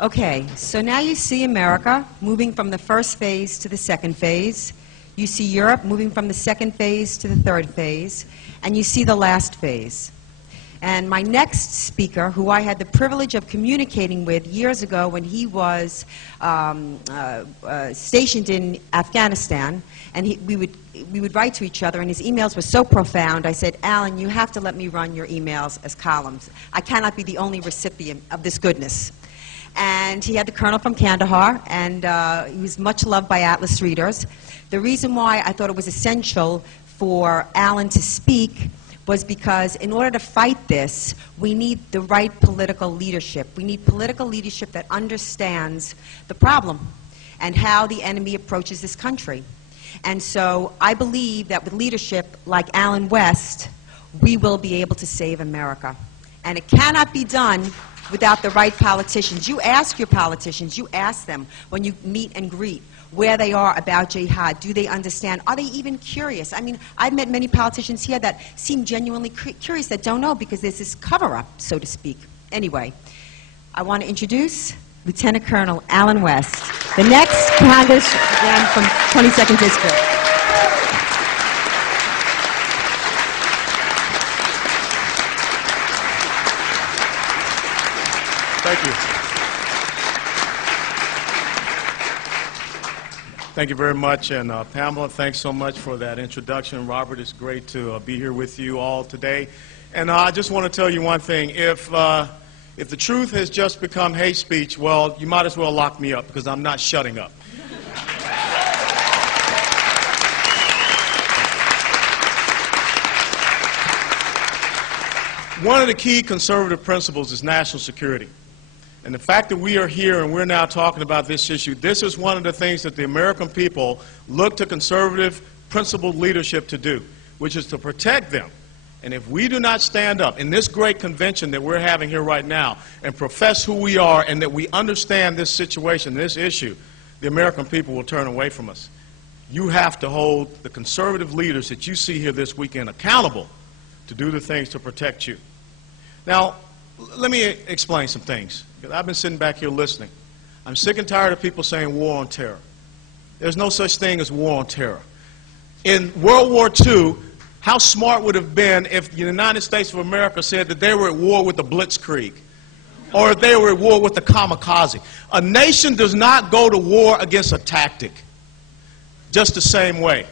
Okay, so now you see America moving from the first phase to the second phase. You see Europe moving from the second phase to the third phase. And you see the last phase. And my next speaker, who I had the privilege of communicating with years ago when he was stationed in Afghanistan, and we would write to each other, and his emails were so profound. I said, Alan, you have to let me run your emails as columns. I cannot be the only recipient of this goodness. And he had the colonel from Kandahar, and he was much loved by Atlas readers. The reason why I thought it was essential for Alan to speak was because in order to fight this, we need the right political leadership. We need political leadership that understands the problem and how the enemy approaches this country. And so I believe that with leadership like Alan West, we will be able to save America. And it cannot be done without the right politicians. You ask your politicians, you ask them when you meet and greet where they are about jihad. Do they understand? Are they even curious? I mean, I've met many politicians here that seem genuinely curious, that don't know, because there's this cover-up, so to speak. Anyway, I want to introduce Lieutenant Colonel Alan West, the next congressman from 22nd District. Thank you. Thank you very much, and Pamela, thanks so much for that introduction. Robert, it's great to be here with you all today. And I just want to tell you one thing. If the truth has just become hate speech, well, you might as well lock me up, because I'm not shutting up. One of the key conservative principles is national security. And the fact that we are here and we're now talking about this issue, this is one of the things that the American people look to conservative, principled leadership to do, which is to protect them. And if we do not stand up in this great convention that we're having here right now and profess who we are and that we understand this situation, this issue, the American people will turn away from us. You have to hold the conservative leaders that you see here this weekend accountable to do the things to protect you. Now, let me explain some things. I've been sitting back here listening. I'm sick and tired of people saying war on terror. There's no such thing as war on terror. In World War II, how smart would it have been if the United States of America said that they were at war with the Blitzkrieg, or if they were at war with the kamikaze? A nation does not go to war against a tactic. Just the same way.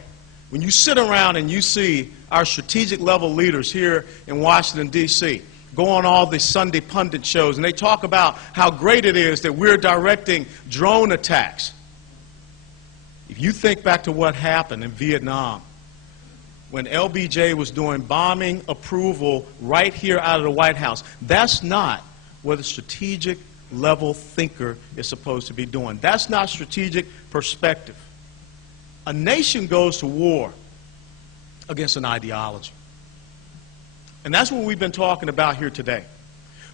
When you sit around and you see our strategic level leaders here in Washington, D.C., go on all the Sunday pundit shows, and they talk about how great it is that we're directing drone attacks. If you think back to what happened in Vietnam, when LBJ was doing bombing approval right here out of the White House, that's not what a strategic level thinker is supposed to be doing. That's not strategic perspective. A nation goes to war against an ideology. And that's what we've been talking about here today.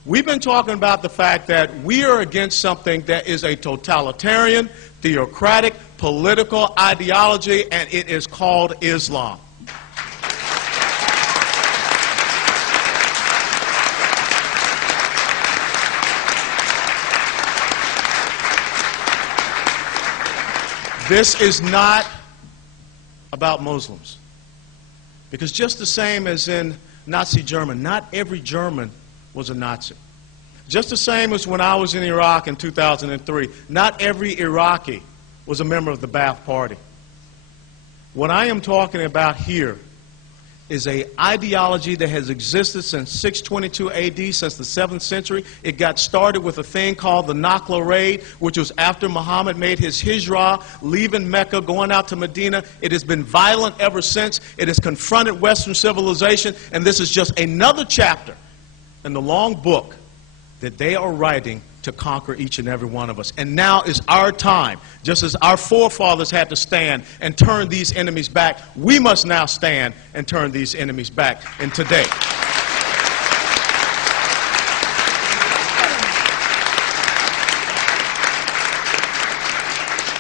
We've been talking about the fact that we are against something that is a totalitarian, theocratic, political ideology, and it is called Islam. This is not about Muslims. Because just the same as in Nazi Germany, not every German was a Nazi. Just the same as when I was in Iraq in 2003, not every Iraqi was a member of the Ba'ath Party. What I am talking about here is an ideology that has existed since 622 AD, since the 7th century. It got started with a thing called the Nakla Raid, which was after Muhammad made his hijrah, leaving Mecca, going out to Medina. It has been violent ever since. It has confronted Western civilization, and this is just another chapter in the long book that they are writing to conquer each and every one of us. And now is our time. Just as our forefathers had to stand and turn these enemies back, we must now stand and turn these enemies back in today.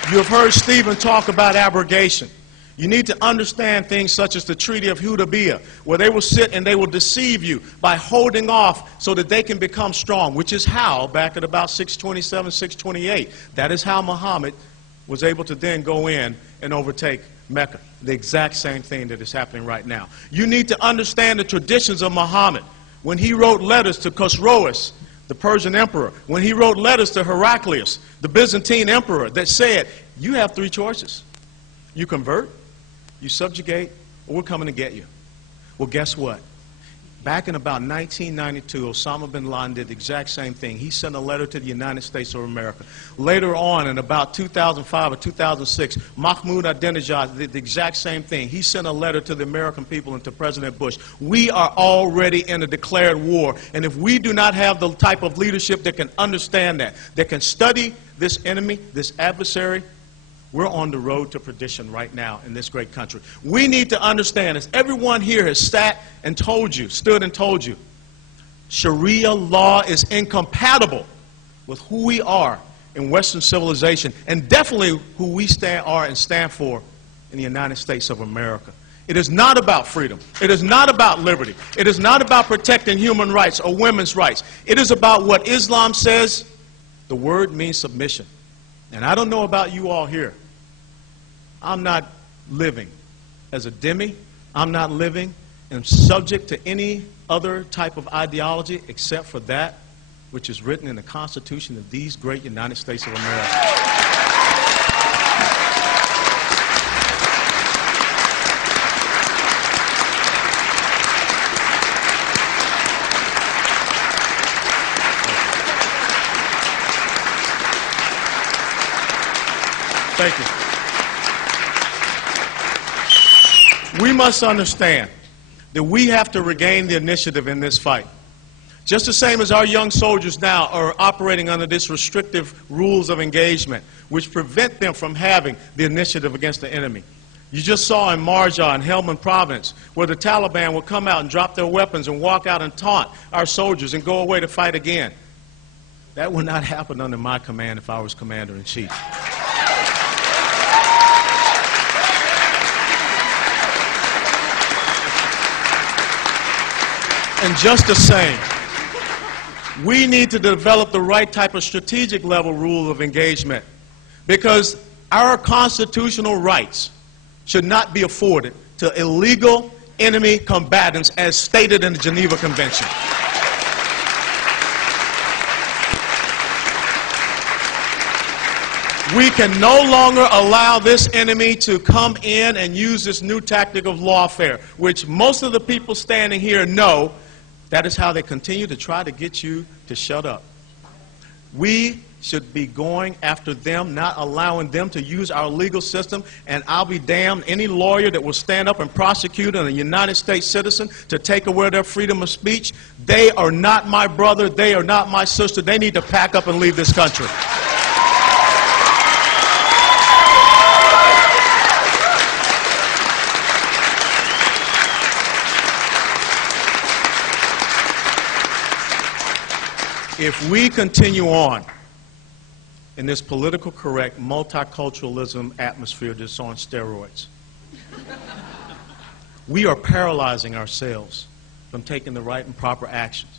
You have heard Stephen talk about abrogation. You need to understand things such as the Treaty of Hudaybiyah, where they will sit and they will deceive you by holding off so that they can become strong, which is how, back at about 627, 628, that is how Muhammad was able to then go in and overtake Mecca. The exact same thing that is happening right now. You need to understand the traditions of Muhammad. When he wrote letters to Khosroes, the Persian emperor, when he wrote letters to Heraclius, the Byzantine emperor, that said, you have three choices. You convert, you subjugate, or we're coming to get you. Well, guess what? Back in about 1992, Osama bin Laden did the exact same thing. He sent a letter to the United States of America. Later on, in about 2005 or 2006, Mahmoud Ahmadinejad did the exact same thing. He sent a letter to the American people and to President Bush. We are already in a declared war, and if we do not have the type of leadership that can understand that can study this enemy, this adversary, we're on the road to perdition right now in this great country. We need to understand, as everyone here has stood and told you, Sharia law is incompatible with who we are in Western civilization, and definitely who we are and stand for in the United States of America. It is not about freedom. It is not about liberty. It is not about protecting human rights or women's rights. It is about what Islam says. The word means submission. And I don't know about you all here. I'm not living as a dhimmi. I'm not living and subject to any other type of ideology except for that which is written in the Constitution of these great United States of America. Thank you. We must understand that we have to regain the initiative in this fight. Just the same as our young soldiers now are operating under this restrictive rules of engagement, which prevent them from having the initiative against the enemy. You just saw in Marja and Helmand Province where the Taliban would come out and drop their weapons and walk out and taunt our soldiers and go away to fight again. That would not happen under my command if I was commander-in-chief. And just the same, we need to develop the right type of strategic level rule of engagement, because our constitutional rights should not be afforded to illegal enemy combatants as stated in the Geneva Convention. We can no longer allow this enemy to come in and use this new tactic of lawfare, which most of the people standing here know. That is how they continue to try to get you to shut up. We should be going after them, not allowing them to use our legal system, and I'll be damned any lawyer that will stand up and prosecute a United States citizen to take away their freedom of speech. They are not my brother. They are not my sister. They need to pack up and leave this country. If we continue on in this political correct multiculturalism atmosphere that's on steroids, we are paralyzing ourselves from taking the right and proper actions.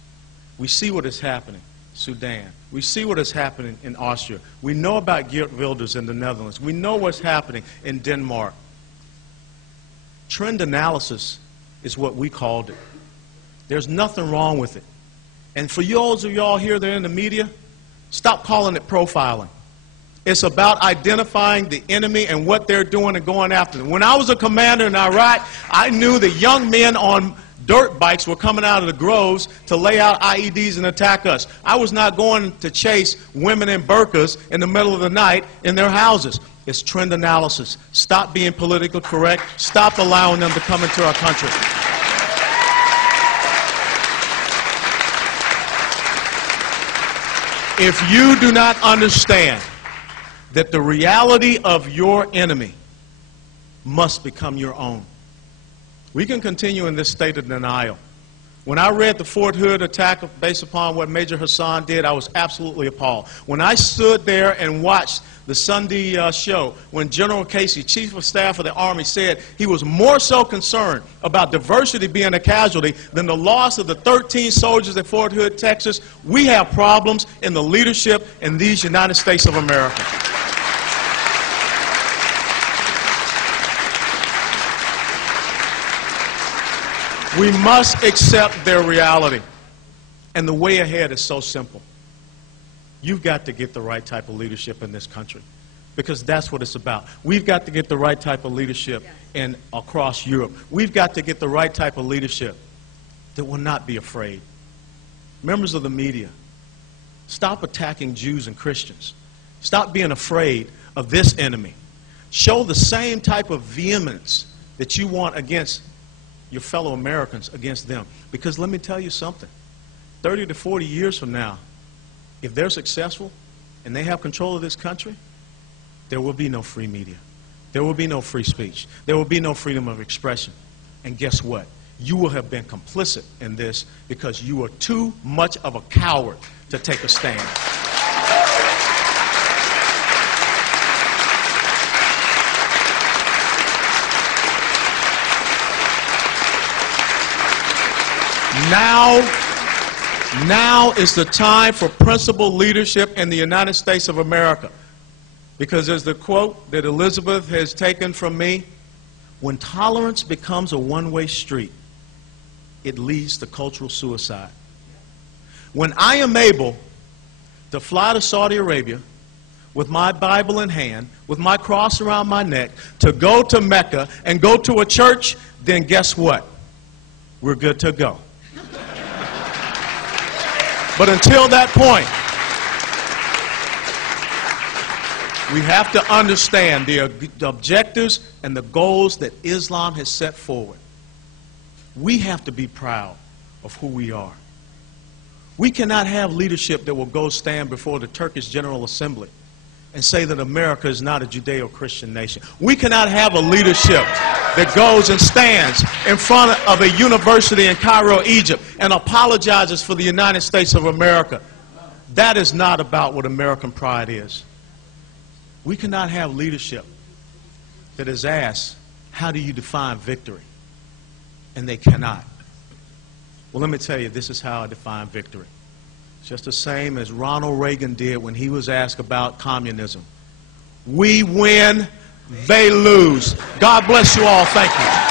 We see what is happening in Sudan. We see what is happening in Austria. We know about Geert Wilders in the Netherlands. We know what's happening in Denmark. Trend analysis is what we called it. There's nothing wrong with it. And for those of y'all here that are in the media, stop calling it profiling. It's about identifying the enemy and what they're doing and going after them. When I was a commander in Iraq, I knew that young men on dirt bikes were coming out of the groves to lay out IEDs and attack us. I was not going to chase women in burqas in the middle of the night in their houses. It's trend analysis. Stop being politically correct. Stop allowing them to come into our country. If you do not understand that the reality of your enemy must become your own, we can continue in this state of denial. When I read the Fort Hood attack based upon what Major Hassan did, I was absolutely appalled. When I stood there and watched the Sunday show, when General Casey, Chief of Staff of the Army, said he was more so concerned about diversity being a casualty than the loss of the 13 soldiers at Fort Hood, Texas, we have problems in the leadership in these United States of America. We must accept their reality. And the way ahead is so simple. You've got to get the right type of leadership in this country, because that's what it's about. We've got to get the right type of leadership across Europe. We've got to get the right type of leadership that will not be afraid. Members of the media, stop attacking Jews and Christians. Stop being afraid of this enemy. Show the same type of vehemence that you want against your fellow Americans, against them. Because let me tell you something, 30 to 40 years from now, if they're successful and they have control of this country, there will be no free media. There will be no free speech. There will be no freedom of expression. And guess what? You will have been complicit in this because you are too much of a coward to take a stand. Now is the time for principled leadership in the United States of America. Because as the quote that Elizabeth has taken from me, when tolerance becomes a one-way street, it leads to cultural suicide. When I am able to fly to Saudi Arabia with my Bible in hand, with my cross around my neck, to go to Mecca and go to a church, then guess what? We're good to go. But until that point, we have to understand the objectives and the goals that Islam has set forward. We have to be proud of who we are. We cannot have leadership that will go stand before the Turkish General Assembly and say that America is not a Judeo-Christian nation. We cannot have a leadership that goes and stands in front of a university in Cairo, Egypt, and apologizes for the United States of America. That is not about what American pride is. We cannot have leadership that is asked, how do you define victory? And they cannot. Well, let me tell you, this is how I define victory. It's just the same as Ronald Reagan did when he was asked about communism. We win, they lose. God bless you all. Thank you.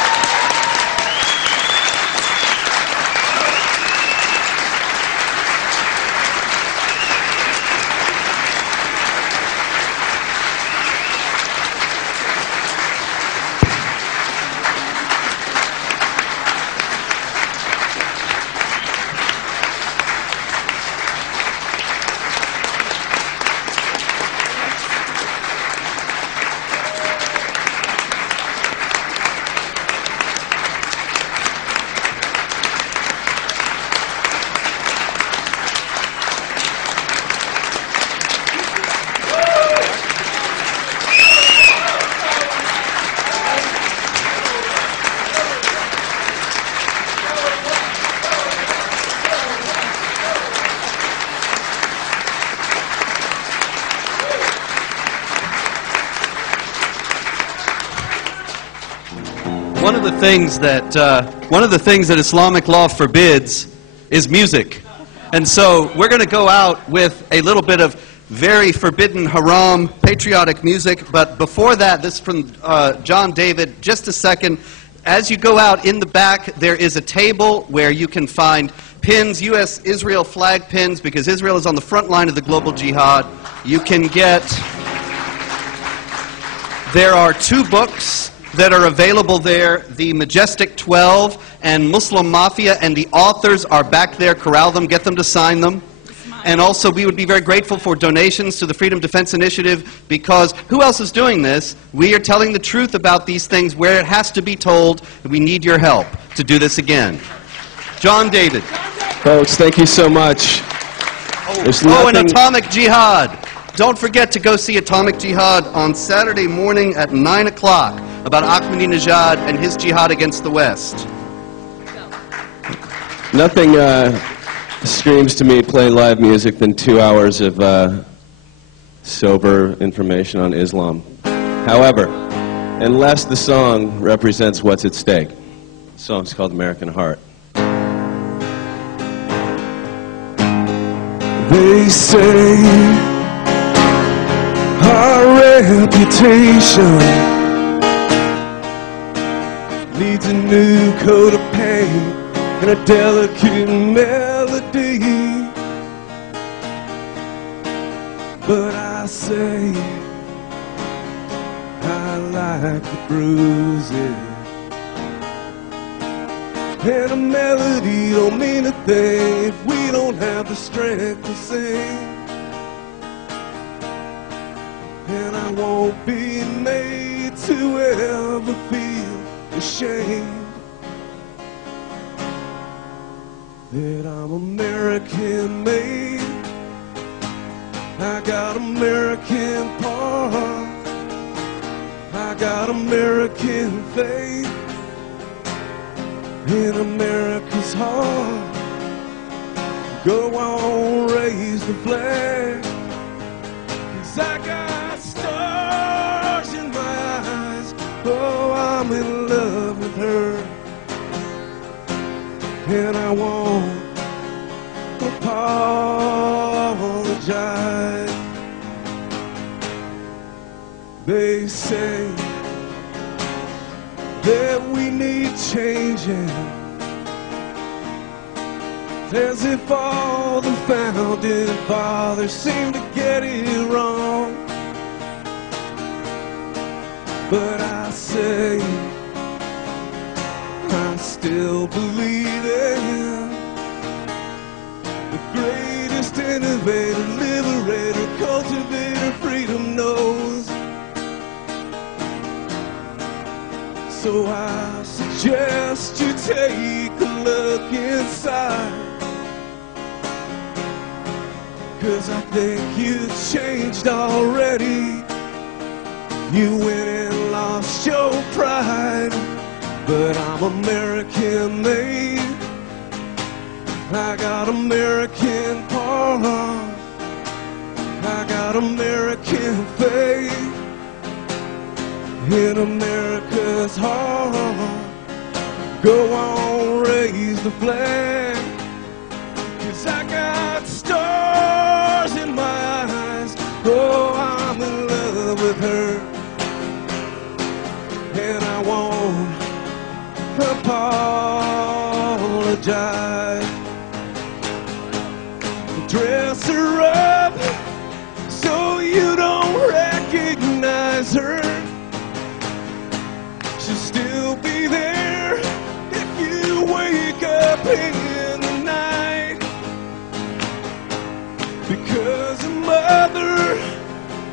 One of the things that Islamic law forbids is music. And so we're going to go out with a little bit of very forbidden, haram, patriotic music. But before that, this is from John David. Just a second. As you go out in the back, there is a table where you can find pins, U.S.-Israel flag pins, because Israel is on the front line of the global jihad. You can get... There are 2 books that are available there, The Majestic 12 and Muslim Mafia, and the authors are back there. Corral them, get them to sign them. And also, we would be very grateful for donations to the Freedom Defense Initiative, because who else is doing this? We are telling the truth about these things where it has to be told, and we need your help to do this again. John David. Folks, thank you so much. And Atomic Jihad. Don't forget to go see Atomic Jihad on Saturday morning at 9 o'clock about Ahmadinejad and his jihad against the West. Nothing screams to me play live music than 2 hours of sober information on Islam. However, unless the song represents what's at stake. The song's called American Heart. They say our reputation needs a new coat of paint and a delicate melody. But I say I like the bruises, and a melody don't mean a thing if we don't have the strength to sing. And I won't be made to ever feel ashamed that I'm American made. I got American parts, I got American faith in America's heart. Go on, raise the flag, 'cause I got stars in my eyes. Oh, I'm in love with her, and I won't apologize. They say that we need changing, as if all the founding fathers seem to get it wrong. But I say I still believe in the greatest innovator, liberator, cultivator freedom knows. So I suggest you take a look inside, 'cause I think you've changed already. You went and lost your pride, but I'm American made. I got American parts, I got American faith in America's heart. Go on, raise the flag, 'cause I got stars in my eyes. Oh, I'm in love with her, and I won't apologize. Dress her up so you don't recognize her. She'll still be there if you wake up in the night, because a mother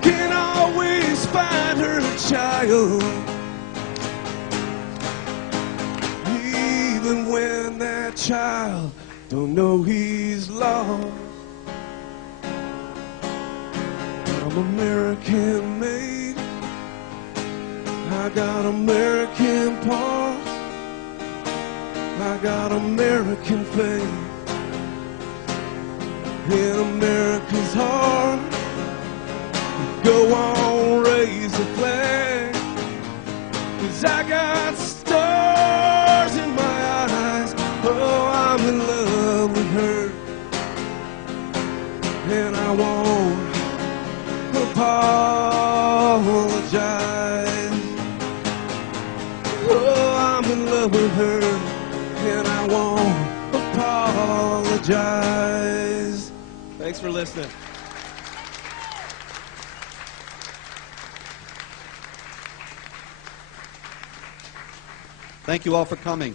can always find her child, even when that child don't know he's lost. I'm American made, I got American parts, I got American faith in America's heart. Go on, raise the flag, 'cause I got stars in my eyes. Oh, I'm in love with her, and I won't apologize. Oh, I'm in love with her, and I won't apologize. Thanks for listening. Thank you all for coming.